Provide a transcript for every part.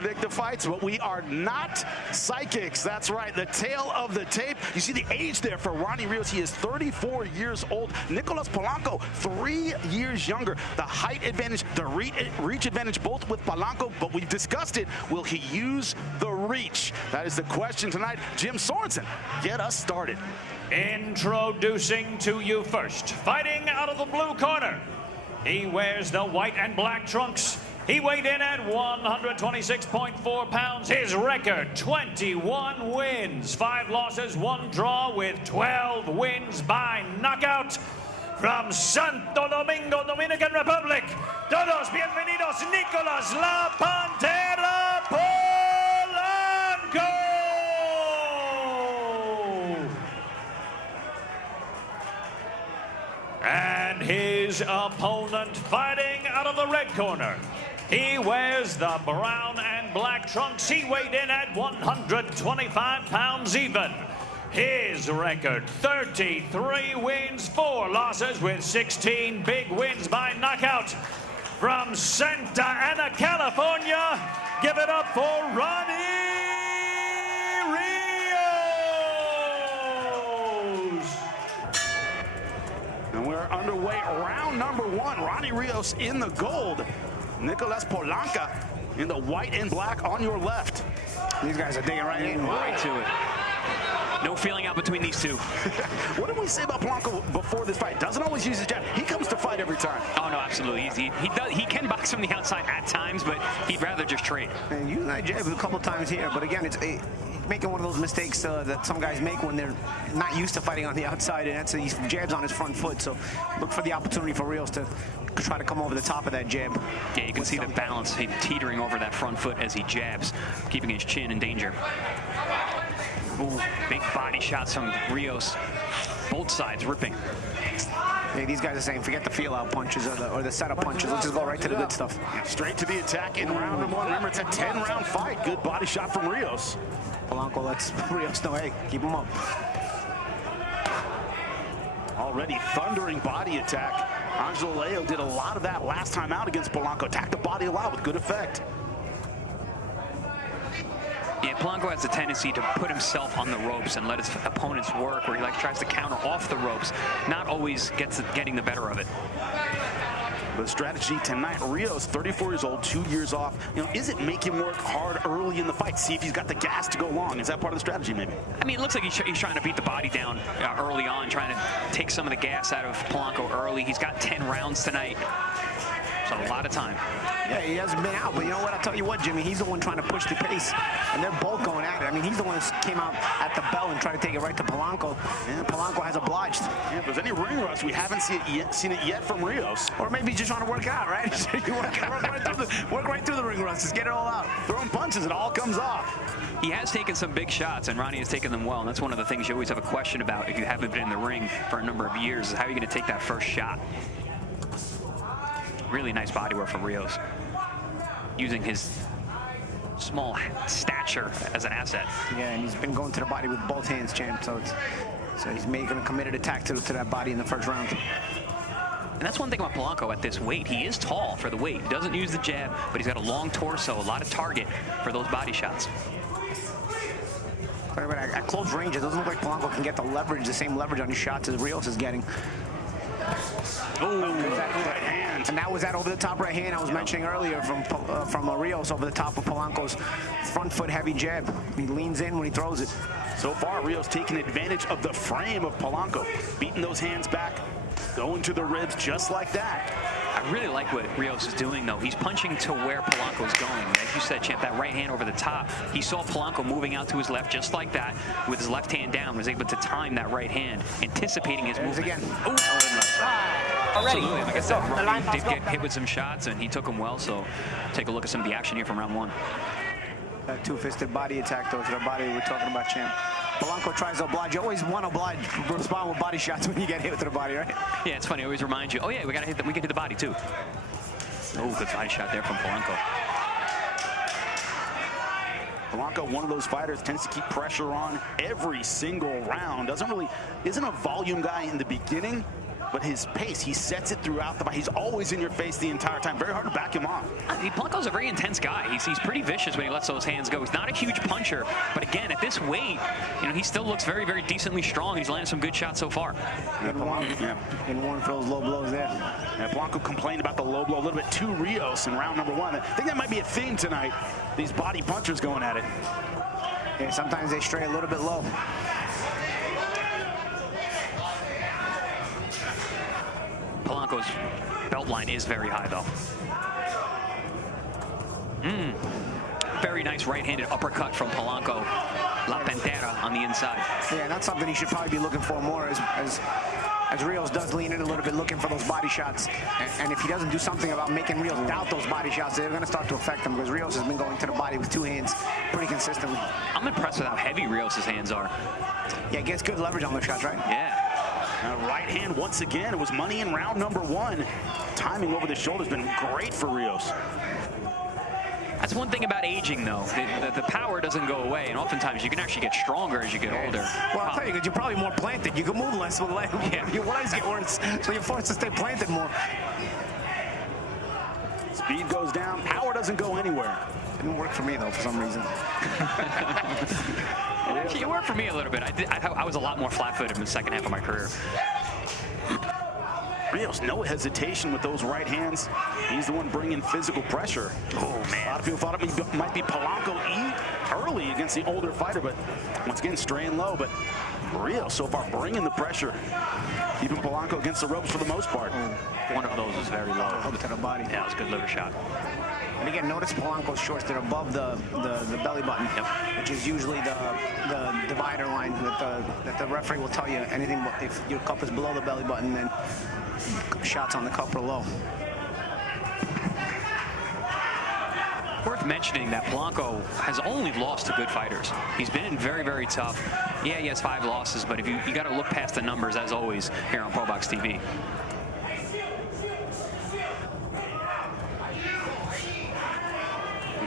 Predict the fights, but we are not psychics. That's right, the tail of the tape. You see the age there for Ronny Rios. He is 34 years old. Nicolas Polanco, 3 years younger. The height advantage, the reach advantage, both with Polanco, but we've discussed it. Will he use the reach? That is the question tonight. Jim Sorensen, get us started. Introducing to you first, fighting out of the blue corner. He wears the white and black trunks. He weighed in at 126.4 pounds. His record, 21 wins, 5 losses, 1 draw, with 12 wins by knockout. From Santo Domingo, Dominican Republic, todos bienvenidos, Nicolas La Pantera Polanco. And his opponent, fighting out of the red corner. He wears the brown and black trunks. He weighed in at 125 pounds even. His record, 33 wins, 4 losses, with 16 big wins by knockout. From Santa Ana, California, give it up for Ronny Rios. And we're underway, round number 1. Ronny Rios in the gold. Nicolas Polanco in the white and black on your left. These guys are digging right in. Right to it. No feeling out between these two. What did we say about Polanco before this fight? Doesn't always use his jab. He comes to fight every time. Oh, no, absolutely. He can box from the outside at times, but he'd rather just trade. And using that jab a couple times here, but again, it's making one of those mistakes that some guys make when they're not used to fighting on the outside, and that's he jabs on his front foot. So look for the opportunity for Rios to try to come over the top of that jab. Yeah, you can see the balance, him teetering over that front foot as he jabs, keeping his chin in danger. Ooh, big body shots from Rios, both sides ripping. Yeah, these guys are saying, forget the feel-out punches or the setup punches. Let's just go right to the good stuff. Yeah, straight to the attack in round number 1. Remember, it's a 10-round fight. Good body shot from Rios. Polanco lets Rios know, hey, keep him up. Already thundering body attack. Angelo Leo did a lot of that last time out against Polanco. Attacked the body a lot with good effect. Yeah, Polanco has a tendency to put himself on the ropes and let his opponents work, where he tries to counter off the ropes, not always getting the better of it. The strategy tonight, Rios, 34 years old, 2 years off. You know, is it make him work hard early in the fight? See if he's got the gas to go long. Is that part of the strategy, maybe? I mean, it looks like he's trying to beat the body down early on, trying to take some of the gas out of Polanco early. He's got 10 rounds tonight, so a lot of time. Yeah, he hasn't been out, but you know what? I'll tell you what, Jimmy, he's the one trying to push the pace, and they're both going at it. I mean, he's the one that came out at the bell and tried to take it right to Polanco, and Polanco has obliged. Yeah, if there's any ring rust, we haven't seen it yet from Rios. Or maybe he's just trying to work it out, right? You work right through the ring rust, just get it all out. Throwing punches, it all comes off. He has taken some big shots, and Ronny has taken them well, and that's one of the things you always have a question about if you haven't been in the ring for a number of years, is how you're going to take that first shot. Really nice body work from Rios, using his small stature as an asset. Yeah, and he's been going to the body with both hands, champ, so he's making a committed attack to that body in the first round. And that's one thing about Polanco at this weight. He is tall for the weight. He doesn't use the jab, but he's got a long torso, a lot of target for those body shots. But at close range, it doesn't look like Polanco can get the same leverage on his shots as Rios is getting. Oh, right hand. And that was that over-the-top right hand I was mentioning earlier from Rios over the top of Polanco's front foot heavy jab. He leans in when he throws it. So far, Rios taking advantage of the frame of Polanco, beating those hands back, going to the ribs just like that. I really like what Rios is doing, though. He's punching to where Polanco is going. Like you said, champ, that right hand over the top. He saw Polanco moving out to his left just like that, with his left hand down, was able to time that right hand, anticipating his movement. Again. Oh, already. Absolutely. Like I said, Ronny did get hit with some shots, and he took them well, so take a look at some of the action here from round 1. That two-fisted body attack, though, to the body we were talking about, champ. Polanco tries to oblige. You always want to respond with body shots when you get hit to the body, right? Yeah, it's funny. I always remind you, oh, yeah, we got to hit we can hit the body, too. Oh, good body shot there from Polanco. Polanco, one of those fighters, tends to keep pressure on every single round. Isn't a volume guy in the beginning, but his pace, he sets it throughout the fight. He's always in your face the entire time. Very hard to back him off. Polanco's a very intense guy. He's pretty vicious when he lets those hands go. He's not a huge puncher, but again, at this weight, you know, he still looks very, very decently strong. He's landed some good shots so far. Getting one for those low blows there. Yeah, Polanco complained about the low blow a little bit to Rios in round number 1. I think that might be a theme tonight. These body punchers going at it. Yeah, sometimes they stray a little bit low. Polanco's belt line is very high, though. Very nice right-handed uppercut from Polanco. La Pantera on the inside. Yeah, that's something he should probably be looking for more as Rios does lean in a little bit looking for those body shots. And if he doesn't do something about making Rios doubt those body shots, they're going to start to affect him, because Rios has been going to the body with 2 hands pretty consistently. I'm impressed with how heavy Rios' hands are. Yeah, gets good leverage on those shots, right? Yeah. Right hand once again. It was money in round number 1. Timing over the shoulder has been great for Rios. That's one thing about aging, though. The power doesn't go away, and oftentimes you can actually get stronger as you get older. Well, I'll tell you, because you're probably more planted. You can move less with legs. Yeah. Your legs get worse, so you're forced to stay planted more. Speed goes down. Power doesn't go anywhere. Didn't work for me, though, for some reason. It worked for me a little bit. I was a lot more flat-footed in the second half of my career. Rios, no hesitation with those right hands. He's the one bringing physical pressure. Oh, man. A lot of people thought it might be Polanco early against the older fighter, but once again, straying low. But Rios so far bringing the pressure, keeping Polanco against the ropes for the most part. One of those was very low. Hook to the body. Yeah, it was a good liver shot. And again, notice Polanco's shorts, they're above the belly button, which is usually the divider line that the referee will tell you anything. If your cup is below the belly button, then shots on the cup are low. Worth mentioning that Polanco has only lost to good fighters. He's been very, very tough. Yeah, he has 5 losses, but if you got to look past the numbers, as always, here on ProBox TV.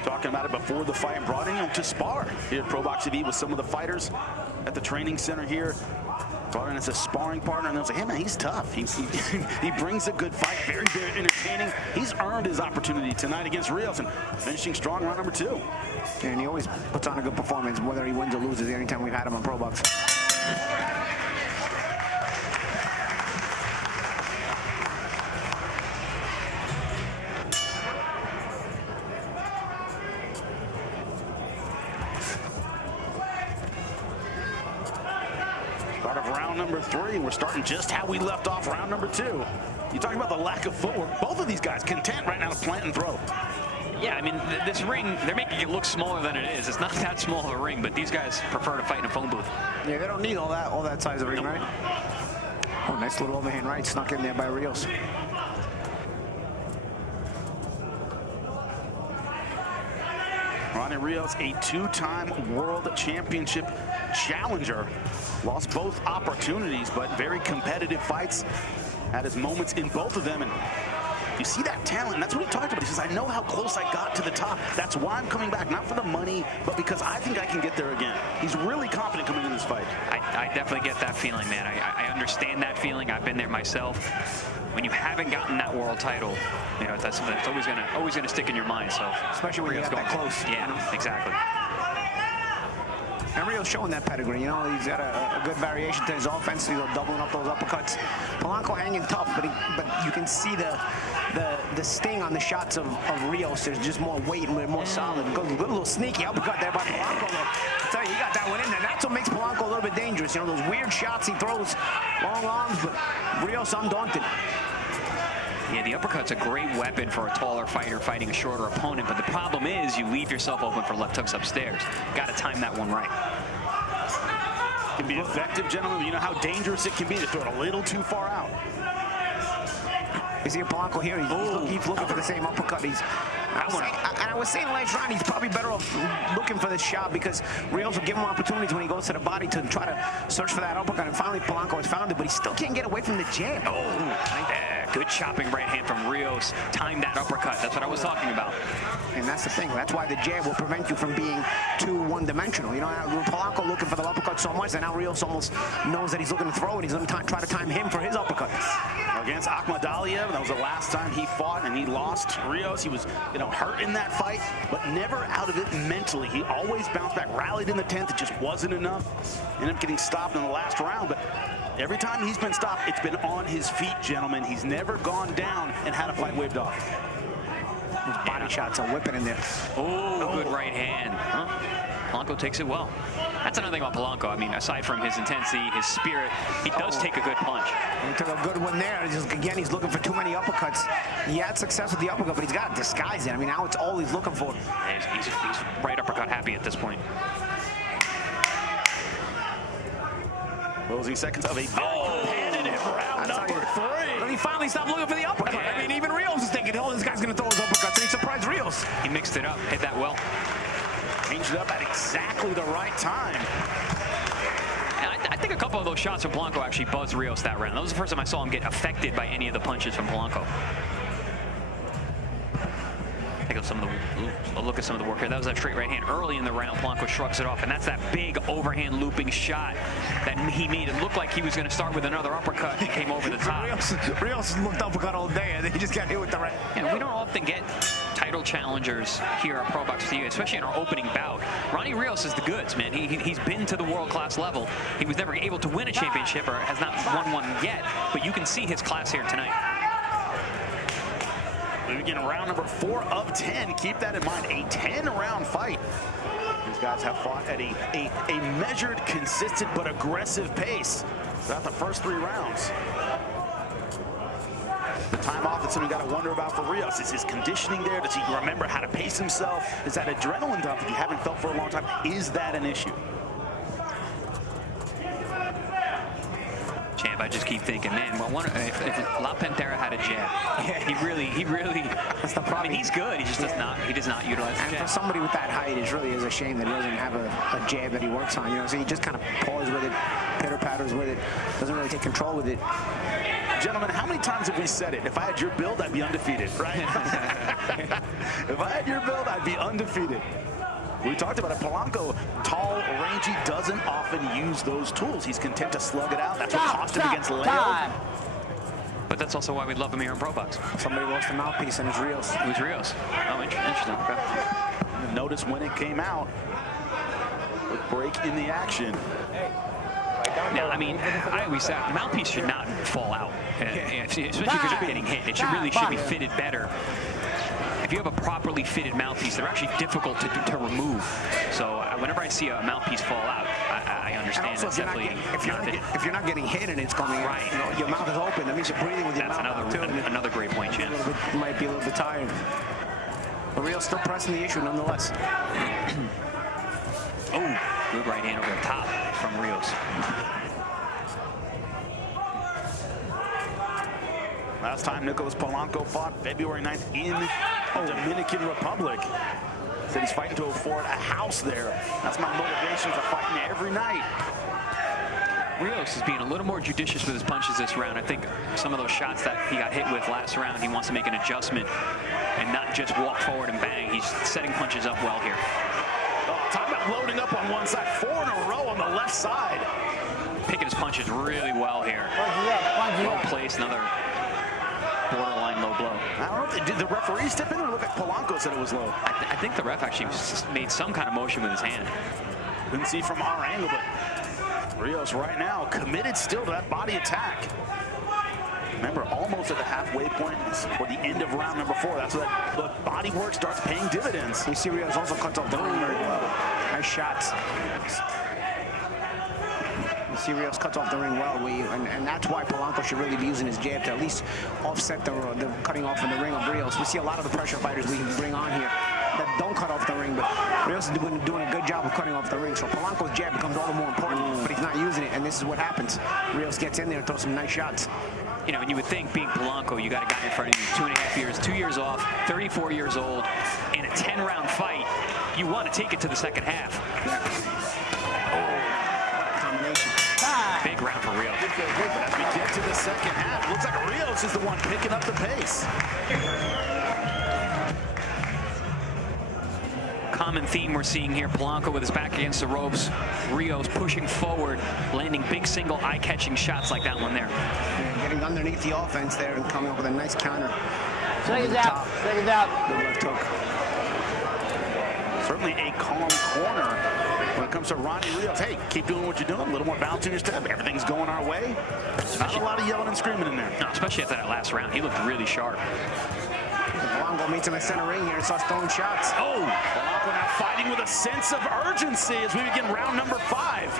Talking about it before the fight, brought in to spar here at ProBox TV with some of the fighters at the training center here. Brought in as a sparring partner, and I was like, hey man, he's tough. He brings a good fight, very, very entertaining. He's earned his opportunity tonight against Rios and finishing strong round number 2. And he always puts on a good performance, whether he wins or loses, anytime we've had him on ProBox. Start of round number 3. We're starting just how we left off round number 2. You talking about the lack of footwork. Both of these guys content right now to plant and throw. Yeah, I mean, this ring, they're making it look smaller than it is. It's not that small of a ring, but these guys prefer to fight in a phone booth. Yeah, they don't need all that size of ring, right? Oh, nice little overhand right snuck in there by Rios. Ronnie Rios, a 2-time world championship challenger. Lost both opportunities, but very competitive fights. Had his moments in both of them, and you see that talent, and that's what he talked about. He says, I know how close I got to the top. That's why I'm coming back, not for the money, but because I think I can get there again. He's really confident coming in this fight. I definitely get that feeling, man. I understand that feeling. I've been there myself. When you haven't gotten that world title, you know, that's something that's always gonna stick in your mind. So especially when you got that close. Yeah, exactly. And Rio's showing that pedigree, you know, he's got a good variation to his offense, you know, doubling up those uppercuts. Polanco hanging tough, but you can see the sting on the shots of Rios. There's just more weight and more solid. Good little sneaky uppercut there by Polanco, though. I tell you, he got that one in there. That's what makes Polanco a little bit dangerous. You know, those weird shots he throws, long arms, but Rios undaunted. Yeah, the uppercut's a great weapon for a taller fighter fighting a shorter opponent, but the problem is you leave yourself open for left hooks upstairs. Got to time that one right. Can be effective, gentlemen. You know how dangerous it can be to throw it a little too far out. You see Polanco here, he's looking for the same uppercut. I was saying last round, he's probably better off looking for this shot because Rios will give him opportunities when he goes to the body to try to search for that uppercut, and finally Polanco has found it, but he still can't get away from the jab. Oh, yeah, good chopping right hand from Rios. Timed that uppercut. That's what I was talking about. And that's the thing. That's why the jab will prevent you from being too one one-dimensional. You know, Polanco looking for the uppercut so much that now Rios almost knows that he's looking to throw, and he's going to try to time him for his uppercut. Against Akhmadaliev, that was the last time he fought, and he lost Rios. He was, you know, hurt in that fight, but never out of it mentally. He always bounced back, rallied in the 10th. It just wasn't enough. Ended up getting stopped in the last round, but every time he's been stopped, it's been on his feet, gentlemen. He's never gone down and had a fight waved off. Those body shots are whipping in there. Oh, good right hand. Huh? Polanco takes it well. That's another thing about Polanco. I mean, aside from his intensity, his spirit, he does take a good punch. He took a good one there. Again, he's looking for too many uppercuts. He had success with the uppercut, but he's got to disguise it. I mean, now it's all he's looking for. He's right uppercut happy at this point. Closing seconds of a competitive round number 3. He finally stopped looking for the uppercut. I mean, even Rios is thinking, oh, this guy's going to throw his uppercuts, and he surprised Rios. He mixed it up, hit that well. Changed it up at exactly the right time. And I think a couple of those shots from Polanco actually buzzed Rios that round. That was the first time I saw him get affected by any of the punches from Polanco. Look at some of the work here. That was that straight right hand early in the round. Polanco shrugs it off, and that's that big overhand looping shot that he made it look like he was going to start with another uppercut and came over the top. Rios looked uppercut all day, and then he just got hit with the right. You know, we don't often get title challengers here at ProBox TV, especially in our opening bout. Ronnie Rios is the goods, man. He's been to the world-class level. He was never able to win a championship, or has not won one yet, but you can see his class here tonight. We begin round number 4 of 10. Keep that in mind, a 10-round fight. These guys have fought at a measured, consistent, but aggressive pace throughout the first 3 rounds. The time off, that's something you got to wonder about for Rios. Is his conditioning there? Does he remember how to pace himself? Is that adrenaline dump that you haven't felt for a long time? Is that an issue? Champ, I just keep thinking, man, well, if La Pantera had a jab, he really, that's the problem. I mean, he's good, he just does not utilize the and jab. for somebody with that height, it really is a shame that he doesn't have a jab that he works on, you know, so he just kind of paws with it, pitter-patters with it, doesn't really take control with it. Gentlemen, how many times have we said it? If I had your build, I'd be undefeated, right? If I had your build, I'd be undefeated. We talked about it. Polanco, tall, rangy, doesn't often use those tools. He's content to slug it out. That's what cost him against Leo. But that's also why we love him here in ProBox. Somebody lost the mouthpiece, and it's Rios. It was Rios. Oh, interesting. Okay. Notice when it came out. Quick break in the action. Now, I mean, I always say the mouthpiece should not fall out, especially if you're getting hit. It should be fitted better. If you have a properly fitted mouthpiece, they're actually difficult to remove. So whenever I see a mouthpiece fall out, I understand it's definitely if you're not getting hit and it's coming right, you know, your mouth is open. That means you're breathing with your mouth. That's another great point, Champ. Might be a little bit tired. But Rios still pressing the issue nonetheless. Oh, good right hand over the top from Rios. Last time Nicolas Polanco fought February 9th in the Dominican Republic. Said he's fighting to afford a house there. That's my motivation for fighting every night. Rios is being a little more judicious with his punches this round. I think some of those shots that he got hit with last round, he wants to make an adjustment and not just walk forward and bang. He's setting punches up well here. Oh, talk about loading up on one side, 4 in a row on the left side. Picking his punches really well here. Well placed, another borderline low blow. I don't know, did the referee step in or look like Polanco said it was low? I think the ref actually made some kind of motion with his hand. Couldn't see from our angle, but Rios right now committed still to that body attack. Remember, almost at the halfway point for the end of round number 4. That's what the body work starts paying dividends. You see Rios also cuts off the ring very well. Nice shots. You see Rios cuts off the ring well, and that's why Polanco should really be using his jab to at least offset the cutting off in the ring of Rios. We see a lot of the pressure fighters we can bring on here that don't cut off the ring, but Rios is doing a good job of cutting off the ring. So Polanco's jab becomes all the more important, but he's not using it, and this is what happens. Rios gets in there and throws some nice shots. You know, and you would think being Polanco, you got a guy in front of you 2.5 years, 2 years off, 34 years old, in a 10-round fight, you want to take it to the second half. Big round for Rios. But as we get to the second half, looks like Rios is the one picking up the pace. common theme we're seeing here. Polanco with his back against the ropes. Rios pushing forward, landing big single eye-catching shots like that one there. Yeah, getting underneath the offense there and coming up with a nice counter. Seconds out. Seconds out. Good left hook. Certainly a calm corner when it comes to Ronnie Rios. Hey, keep doing what you're doing. A little more bounce in your step. Everything's going our way. Not a lot of yelling and screaming in there. No, especially after that last round. He looked really sharp. Polanco meets him in the center ring here and starts throwing shots. Oh, Polanco now fighting with a sense of urgency as we begin round number 5.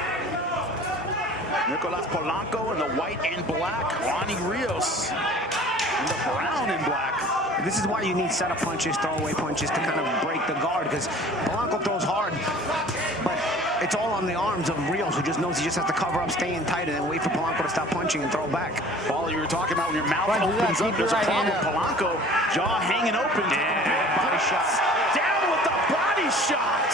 Nicolas Polanco in the white and black. Ronnie Rios in the brown and black. This is why you need setup punches, throwaway punches to kind of break the guard, because Polanco throws hard, but it's all on the arms of Rios, who just knows he just has to cover up, stay in tight, and then wait for Polanco to stop punching and throw back. Paul, you were talking about when your mouth opens up, there's a problem. Polanco, jaw hanging open. Yeah, body shot. Down with the body shot.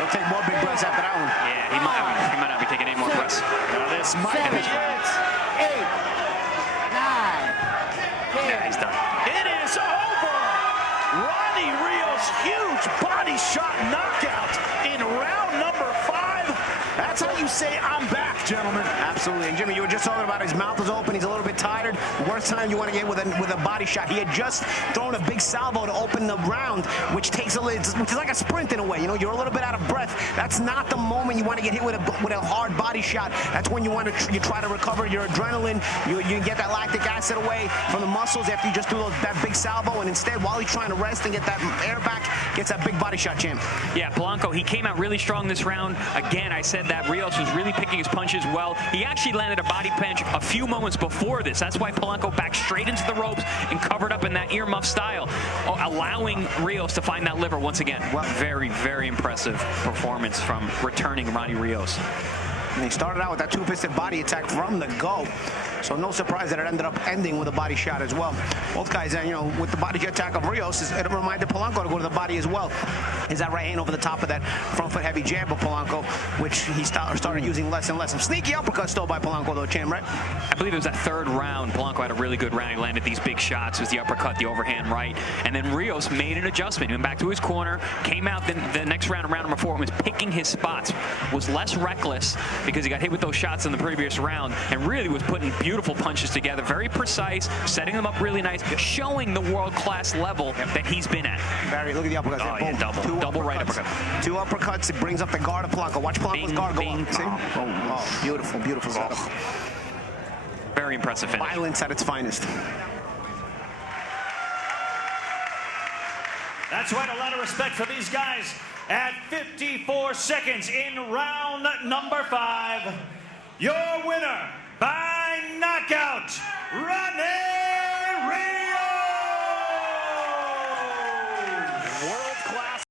He'll take more big breaths after that one. Yeah, he might not be taking any more breaths. This might be it. 8, 9, 10. Yeah, he's done. It is over. Ronnie Rios, huge body shot knockout in round number 5. That's how you say I'm back, gentlemen. Absolutely. And Jimmy, you were just talking about his mouth is open. He's a little bit tired. The worst time you want to get with a body shot. He had just thrown a big salvo to open the round, which takes which is like a sprint in a way. You know, you're a little bit out of breath. That's not the moment you want to get hit with a hard body shot. That's when you want to you try to recover your adrenaline. You get that lactic acid away from the muscles after you just do that big salvo. And instead, while he's trying to rest and get that air back, gets that big body shot, champ. Yeah, Polanco, he came out really strong this round. Again, I said that Rios was really picking his punches well. He actually landed a body punch a few moments before this. That's why Polanco backed straight into the ropes and covered up in that earmuff style, allowing Rios to find that liver once again. Well, very, very impressive performance from returning Ronnie Rios. And he started out with that two-fisted body attack from the go. So no surprise that it ended up ending with a body shot as well. Both guys, you know, with the body attack of Rios, it reminded Polanco to go to the body as well. Is that right hand over the top of that front foot heavy jab of Polanco, which he started using less and less. Some sneaky uppercuts still by Polanco though, champ, right? I believe it was that third round. Polanco had a really good round. He landed these big shots. It was the uppercut, the overhand right. And then Rios made an adjustment. He went back to his corner, came out the next round, round number 4, and was picking his spots. Was less reckless because he got hit with those shots in the previous round and really was putting beautiful punches together. Very precise, setting them up really nice, showing the world-class level that he's been at. Barry, look at the uppercuts. Oh, yeah, double right uppercut. 2 uppercuts. It brings up the guard of Polanco. Watch Polanco's guard go up. See? Oh, beautiful, beautiful setup. Very impressive finish. Violence at its finest. That's right, a lot of respect for these guys. At 54 seconds in round number 5, your winner by knockout, Ronnie Rios.